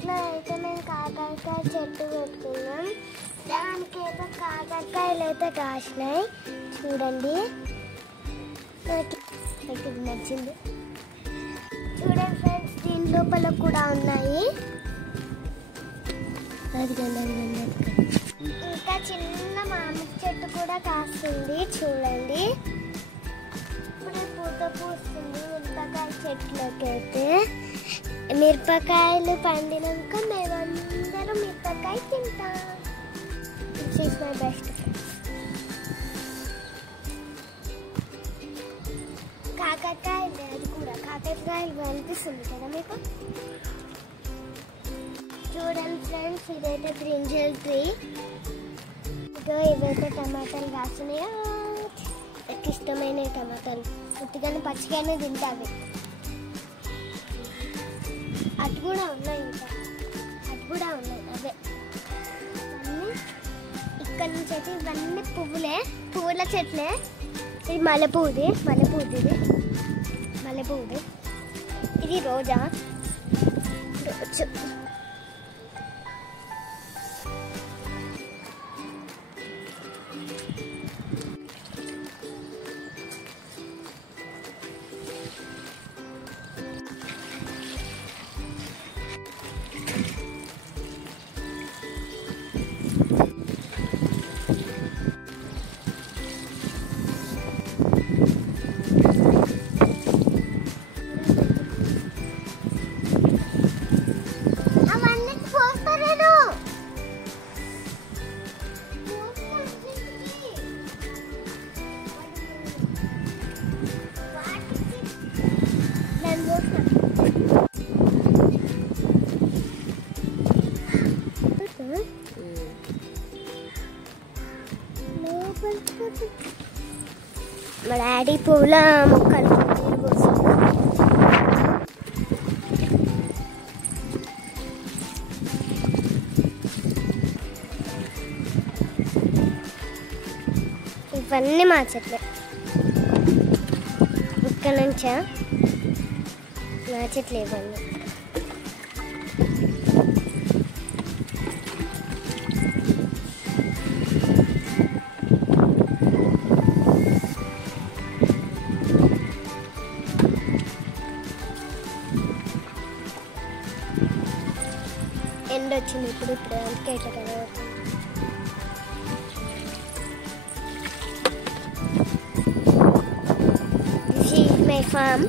ఇంట్లో అయితే మేము కాకరకాయ చెట్టు పెట్టుకున్నాం. దానికైతే కాకరకాయలు అయితే కాసినాయి చూడండి. నాకు నచ్చింది. చూడండి ఫ్రెండ్స్, దీని లోపల కూడా ఉన్నాయి. ఇంకా చిన్న మామిడి చెట్టు కూడా కాస్తుంది చూడండి. ఇప్పుడే పూత పూస్తుంది మిరపకాయ చెట్లకైతే. మిరపకాయలు పండినాక మేమందరం మిరపకాయ తింటాం. This is my best friends. కాకరకాయలు, అది కూడా కాకరకాయలు కనిపిస్తుంది కదా మీకు. చూడండి ఫ్రెండ్స్, ఇదైతే బ్రింజల్ ట్రీ. ఇదో ఇవైతే టమాటాలు కాస్తున్నాయో. నాకు ఇష్టమైన టమాటాలు ఉత్తిగానే పచ్చిగానే తింటావి. అటు కూడా ఉన్నాయి, ఇంకా అటు కూడా ఉన్నాయి. అవే అన్నీ ఇక్కడ నుంచి అయితే ఇవన్నీ పువ్వుల చెట్లే. ఇది మల్లెపూది. ఇది రోజు. మా డాడీ పూల మొక్కలు ఇవన్నీ మా చెట్లే. ఇక్కడ నుంచా మా చెట్లే ఇవన్నీ. ఎండ వచ్చింది ఇప్పుడు అందుకే ఇట్లా కనబడుతుంది. This is my farm.